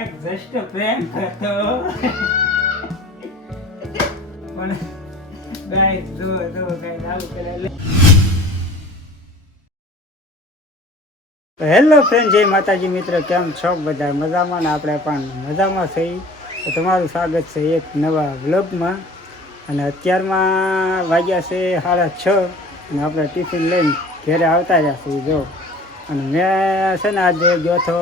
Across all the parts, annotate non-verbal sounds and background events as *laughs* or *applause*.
એક જસ્ટ પ્રેમ હતો પણ ગાય જો જો ગાય આવું કરે હેલો ફ્રેન્ડ જય માતાજી મિત્ર, કેમ છો બધા? મજામાં ને આપણે પણ મજામાં થઈ તમારું સ્વાગત છે એક નવા વ્લોગમાં. અને અત્યારમાં વાગ્યા છે સાડા છ અને આપણે ટિફિન લઈને ઘરે આવતા રહ્યા છીએ, જો. અને મેં છે ને આજે ગયો હતો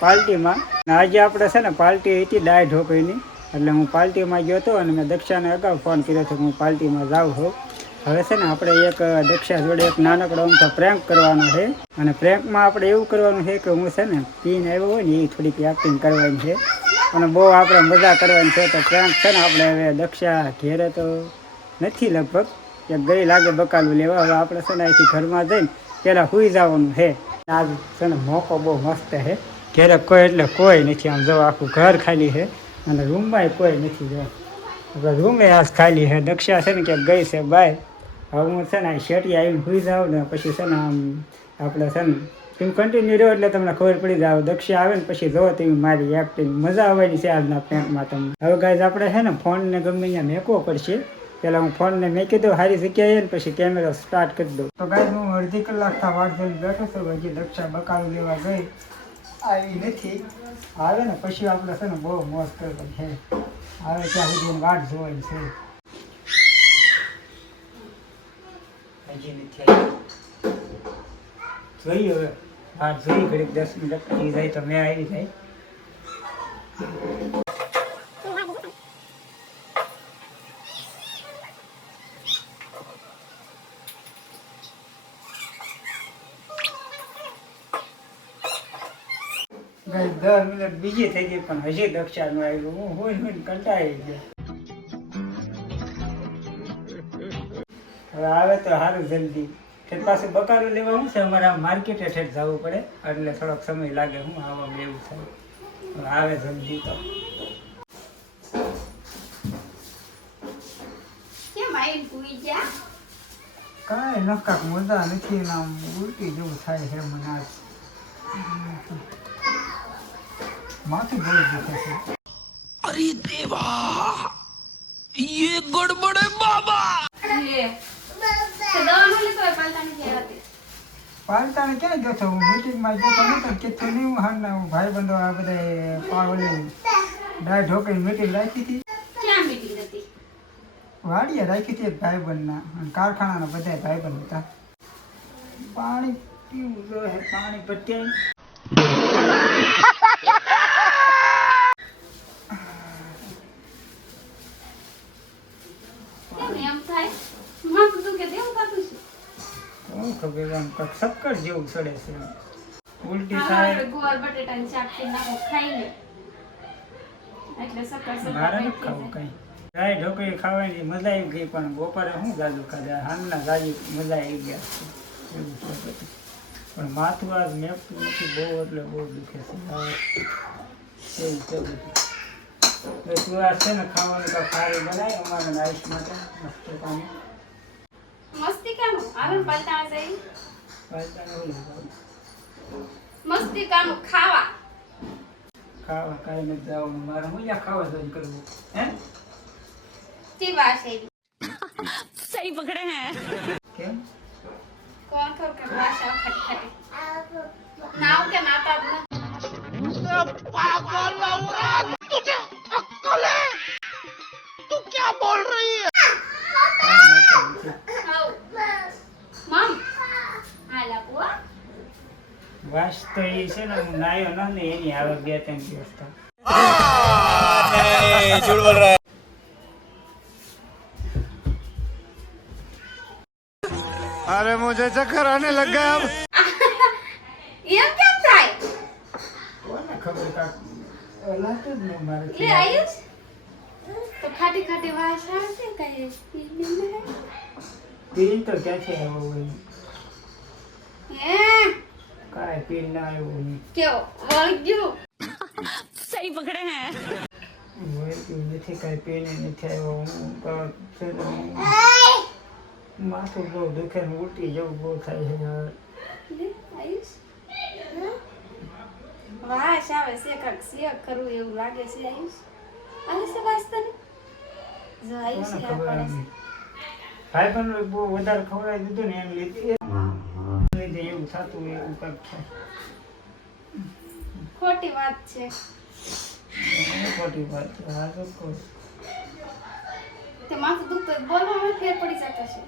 પાર્ટીમાં આજે આપણે છે ને પાર્ટી હતી ડાય ઢોકળીની. એટલે હું પાર્ટીમાં ગયો હતો અને મેં દક્ષાને અગાઉ ફોન કર્યો હતો કે હું પાર્ટીમાં જાઉં છું. હવે છે ને આપણે એક દક્ષા જોડે એક નાનકડો અમથો પ્રેન્ક કરવાનો છે. અને પ્રેન્કમાં આપણે એવું કરવાનું છે કે હું છે ને પીન આવ્યો હોય ને એ થોડીક એક્ટિંગ કરવાની છે. અને બહુ આપણે મજા કરવાની છે. તો પ્રેન્ક છે ને આપણે હવે દક્ષા ઘેરે તો નથી લગભગ. એક ગઈ લાગે બકાલું લેવા. હવે આપણે છે ને અહીંથી ઘરમાં જઈને પહેલાં સુઈ જવાનું છે. આજ છે ને મોકો બહુ મસ્ત છે. ઘેરે કોઈ એટલે કોઈ નથી. આમ જો આખું ઘર ખાલી છે અને રૂમમાં કોઈ નથી જો. રૂમે આજ ખાલી છે. દક્ષા છે ને ક્યાંક ગઈ છે બાય. હવે હું છે ને શેટી આવીને સુઈ જાઉં ને પછી છે ને આમ આપણે છે ને તમે કન્ટિન્યુ રહ્યો એટલે તમને ખબર પડી જાય. દક્ષા આવે ને પછી જોવો તમે મારી એક્ટિંગ મજા આવવાની છે આજના પેન્ટમાં તમને. હવે ગાઈઝ આપણે છે ને ફોનને ગમે અહીંયા મેકવો પડશે. પહેલાં હું ફોનને મેં કીધું સારી જગ્યાએ ને પછી કેમેરો સ્ટાર્ટ કરી દઉં. તો ભાઈ હું અડધી કલાકથી વાટ જોઈને બેઠો છું હજી દક્ષા બકાલું લેવા ગઈ. આવી નથી. આવે ને, પછી આપણે છે ને બહુ મોજ કરવાની છે. આવે ત્યાં સુધી વાટ જોવાની છે. હજી નથી જોઈ હવે. વાટ જોઈ ઘડીક દસ મિનિટ થઈ જાય તો મેં આવી જાય. ગઈ દસ મિનિટ બીજી થઈ ગઈ પણ હજી દક્ષા નું આવ્યું. હું હોય હોય કંટાળી ગયો. હવે આવે તો સારું જલ્દી. ઠેઠ પાસે બકારો લેવા શું છે? અમારે માર્કેટે ઠેઠ જવું પડે એટલે થોડોક સમય લાગે હું આવવામાં એવું થાય. હવે આવે જલ્દી તો. કાંઈ નકાક મજા નથી ને આમ ઉલટી જેવું થાય છે મને આજ. માથું બહુ દુખે છે अरे देवा ये गड़बड़ है बाबा લે તો દવા ન લેતો હોય પાલતા નથી આવતી પાલતાને ક્યાં ગયો હતો હું મીટિંગમાં ગયો તો નતો કીધું નહીં હું હાલના હું ભાઈ બંધો આ બધા પાવલી ડાય ઢોકળી મીટિંગ રાખી હતી ક્યાં મીટિંગ હતી વાડીએ રાખી હતી એક ભાઈ બંધના અને કારખાનાના બધા ભાઈ બંધ હતા પાણી પીવું જોઈએ પાણી પત્યા ખબર આમ શક્કર જેવું સડે છે ઉલટી થાય. ગોળ બટેટાની શાકથી નાખો ખાઈ લે. એટલે સક્કર સક્કર મારે નથી ખાવું કઈ. ગાય ઢોકળી ખાવાની મજા આવી ગઈ પણ બપોરે શું ગાજુ ખાધા? હાલના જાજી મજા આવી ગયા છે. પણ માથું આજ મેપતું નથી બહુ એટલે બહુ દુખે છે. એવું છે બધું. તો આ છે ને ખાવાનું તો ખારી બનાય? અમારા આયુષ માટે મસ્ત પાણી મસ્તિકાનું આવે પલટાણા જઈ મસ્તિકાનું ખાવા. ખાવા કાઈ ન જાવ મારે હું યા ખાવા જઈ કરવું? હે? તી વાસે *laughs* સહી પકડે હે. કેમ? કોણ ખબર કે ભાષા છે ને હું નાયો ન ને એની આવે બે ત્રણ દિવસ તો अरे मुझे चक्कर आने लग गया अब એમ કેમ થાય કોને ખબર કાક લાગતું જ નહીં મારે લે આયુષ તો ખાટી ખાટી વાસ આવશે કઈ પીન તો ક્યાંથી આવ્યો હોય હે કાંઈ પીન ના આવ્યું નહીં કેવો વળગ્યું સહી પકડે હે વળગ્યું નથી કાંઈ પીને નથી આવ્યો હું છે માથું બહુ દુખે ને ઉઠી જવું બહુ થાય છે હવે વાસ આવે છે કાંક શેક કરવું એવું લાગે છે આયુષ આવે છે વાસ તને જો આયુષ ભાઈ પણ બહુ વધારે ખવડાવી દીધું ને એમ લીધી લીધે એવું થતું હોય એવું કંઈક થાય. ખોટી વાત છે. ખોટી વાત હા તો. તે માથું દુખતું બોલવામાં ફેર પડી જતો છે.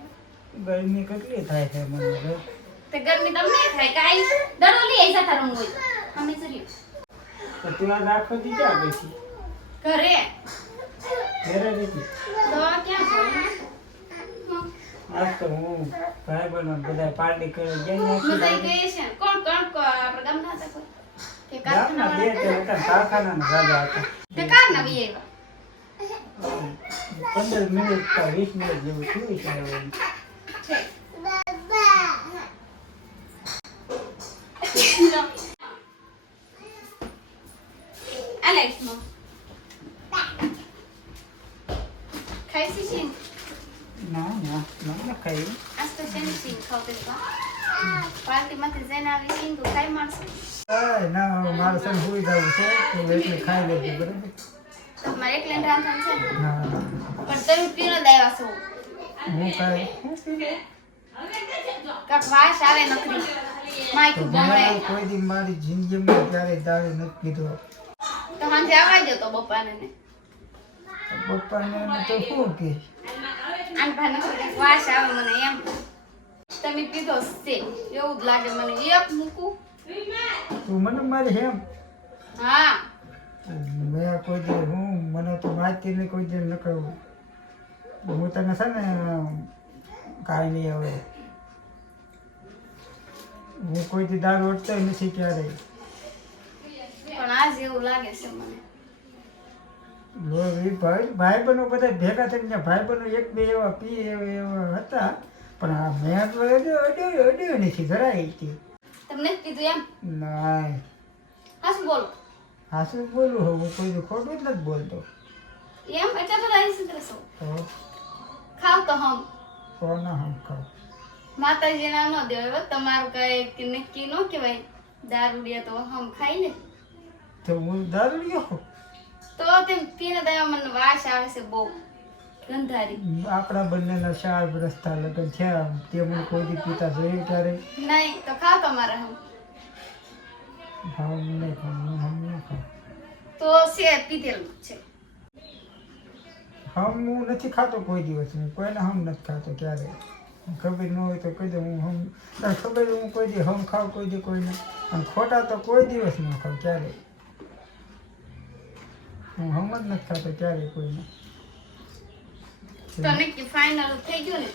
ગરમી કેટલી થાય છે મને તે ગરમી તમને થાય કાઈ દડો લઈ આવી જતા રમવું હોય. અમે જરીએ તો તું આ આખો દી ક્યાં ગઈ? ઘરે. ઘરે હતી. દવા ક્યાં આજ તો હું ભાઈ બનો બધા પાર્ટી કરી બધા નથી. ગઈ છે કોણ કોણ ગામના હતા કોઈ કે ગામના બે તે હતા કારખાનાના રાજા હતા તે કાર બી આવ્યા પંદર મિનિટ કે વીસ મિનિટ જેવું થયું છે હવે. Alex. ખાઈ છે શીન ના ના ના ના ખાઈ આજ તો શેની શીન ખાવતી હતા પાર્ટીમાંથી જઈને આવી શીન તો કાંઈ ના હવે મારે છે ને સુઈ જવું છે તો એટલે ખાઈ લેજે બરાબર? તો મારે એકલે રાંધવાનું છે ને. હા. પણ તમે પીનો જ આવ્યા છો. હું કાંઈ? કાંક વાસ આવે નકરી તો માયકું મેં ગમે કોઈ દી મારી જિંદગીમાં ક્યારેય દારૂ નથી પીધો તો સાંજે આવવા દો તો બપાને ને એને તો શું કે? આન વાસ આવે મને એમ. તમે પીધો છે. એવું જ લાગે મને. એક મૂકું. તું મને મારી હેમ હા. મેં કોઈ દે હું મને તો માહિતી ને કોઈ દે ન કહું હું તને છે ને કાંઈ નહીં હવે. હું કોઈ દી દારૂ અટતો નથી ક્યારેય. પણ આજ એવું લાગે છે મને. એ ભાઈ ભાઈ બધા ભેગા થઈને ભાઈ બહેનો એક બે એવા પી એવા એવા હતા પણ આ મેં તો અડ્યો અડ્યો અડ્યો નથી જરાય તે તમને કીધું એમ? ના. હા શું બોલો? હા શું બોલું હું? કોઈ ખોટું જ નથી બોલતો. એમ? એટલે તો સુધરે છો ખાવ તો હમ. કોણ હમ ખાવ. માતાજી ના ન દેવાય. તમારું કઈ કે નક્કી ન કહેવાય. દારૂડિયા તો હમ ખાઈ લે તો હું દારૂ લ્યો તો તેમ પીને દયા મને વાસ આવે છે બહુ. ગંધારી. આપણા બંનેના ચાર રસ્તા લગન થયા. તે મને કોઈ દી પીતા જોયું ક્યારે નહીં તો ખાવ તમારા હમ. હા નહીં હું હમ નહીં ખાઉં તો છે પીધેલું છે. હમ હું નથી ખાતો કોઈ દિવસ. હું કોઈને હમ નથી ખાતો ક્યારે ખબર ન હોય તો કહી દઉં હું હમ ખબર હું કોઈ દી હમ ખાવ કોઈ દી કોઈને. અને ખોટા તો કોઈ દિવસ ન ખાવ ક્યારે હું હમ જ નથી થતો ક્યારે કોઈને. તો નક્કી ફાઇનલ થઈ ગયું ને?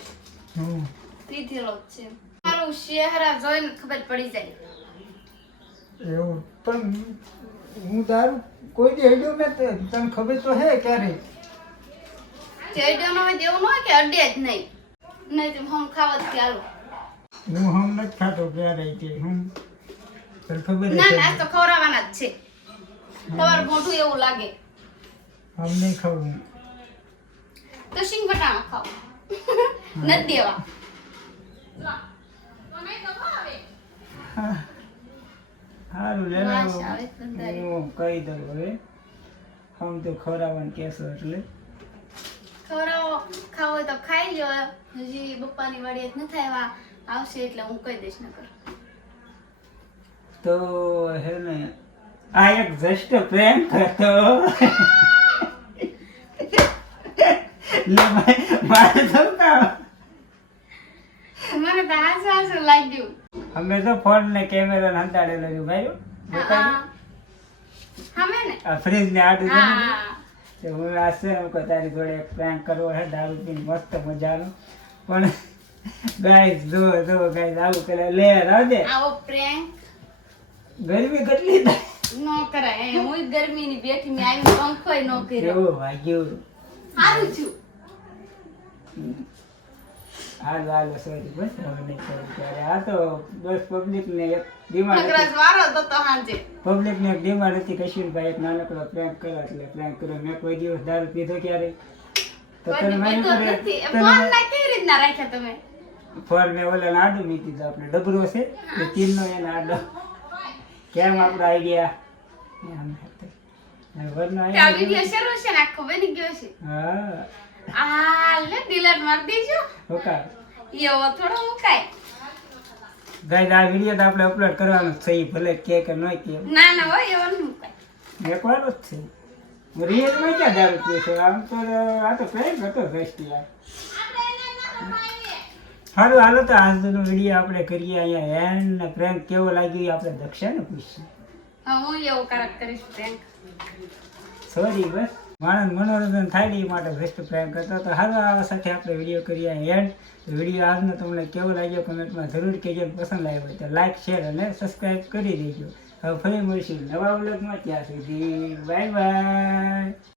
હું. લીધેલો છે. મારું ચહેરા જોઈને ખબર પડી જાય. એવું પણ હું દારૂ કોઈ દી હેડ્યો મેં તને ખબર તો હે ક્યારે? ચેડ્યો ન હોય એવું ન હોય કે અડે જ નહીં. નહીં તો હમ ખાવા જ ચાલો. હું હમ નથી ખાતો ક્યારે કે હું. તને ખબર ના ના તો ખવડાવવાના જ છે. તમારું મોઢું એવું લાગે. હમ નહીં ખાવું તો સિંગ બટાણા ખાઓ. *laughs* નથી દેવા. સારું લે. હું કહી દઉં હવે. હમ તો ખવડાવવાનું કહેશો એટલે. ખવડાવો. ખાવો તો ખાઈ લ્યો. હજી બપ્પાની વાડી ન થાય આવશે એટલે હું કહી દઈશ નકર. તો હે ને આ એક જસ્ટ પ્રેમ હતો લે મારે શું મને તો હાસુ હાસુ લાગ્યું. અમે તો ફોન ને કેમેરા ને હંતાડેલો છે ભાઈ હમે ને? આ ફ્રીજ ને આડું છે તો હું આશે એમ કહો તારી જોડે પ્રેન્ક કરવો હે દારૂ પીને મસ્ત મજાનો. પણ ગાઈસ જો જો ગાઈસ આવું કરે લે રાધે. આવો પ્રેન્ક ગરમી કેટલી થાય? ન કરાય. હું ગરમીની બેઠી મે આવી પંખોય નો કર્યો. કેવું વાગ્યું? સારું છું હાલો હાલો સોરી બસ હવે નહીં કરું ત્યારે આ તો બસ પબ્લિક એક ડિમાન્ડ નકરાજ વારો જ હતો હાંજે. પબ્લિક ને એક ડિમાન્ડ હતી કશીરભાઈ એક નાનકડો પ્રેન્ક કર્યો એટલે પ્રેન્ક કર્યો. મેં કોઈ દિવસ દારૂ પીધો ક્યારે તો તને એ તમે ફળ મેં ઓલા આડું મી દીધું આપણે ડબરો છે એ તીરનો એને આડો કેમ આપણો આઈડિયા એમ હતું. અને વરનો તે આ અહીંયા વીડિયો શરૂ છે ને બની ગયો છે. હા. આ લે ડિલીટ મારી દેજો. હોકા એવો થોડો મુકાય ગાઈઝ આ વીડિયો તો આપણે અપલોડ કરવાનો છે ભલે કે કે ન કે. ના ના હોય એવો જ છે. રિયલમાં ક્યાં દારૂ પીએ છે? આમ તો આ તો પ્રેમ હતો દ્રષ્ટિ યાર સારું હાલો તો આજનો વીડિયો આપણે કરીએ અહીંયા એન ને કેવો લાગ્યો આપણે દક્ષાને પૂછીએ. હું એવું કારક કરીશ prank. સોરી બસ. માણસ મનોરંજન થાય એ માટે બેસ્ટ પ્રેમ કરતા તો હાલો, આ સાથે આપણે વીડિયો કરીએ એન્ડ વીડિયો આજનો તમને કેવો લાગ્યો કમેન્ટમાં જરૂર કહેજો પસંદ આવ્યો હોય તો લાઈક શેર અને સબસ્ક્રાઈબ કરી દેજો. હવે ફરી મળીશું નવા વ્લોગમાં ત્યાં સુધી બાય બાય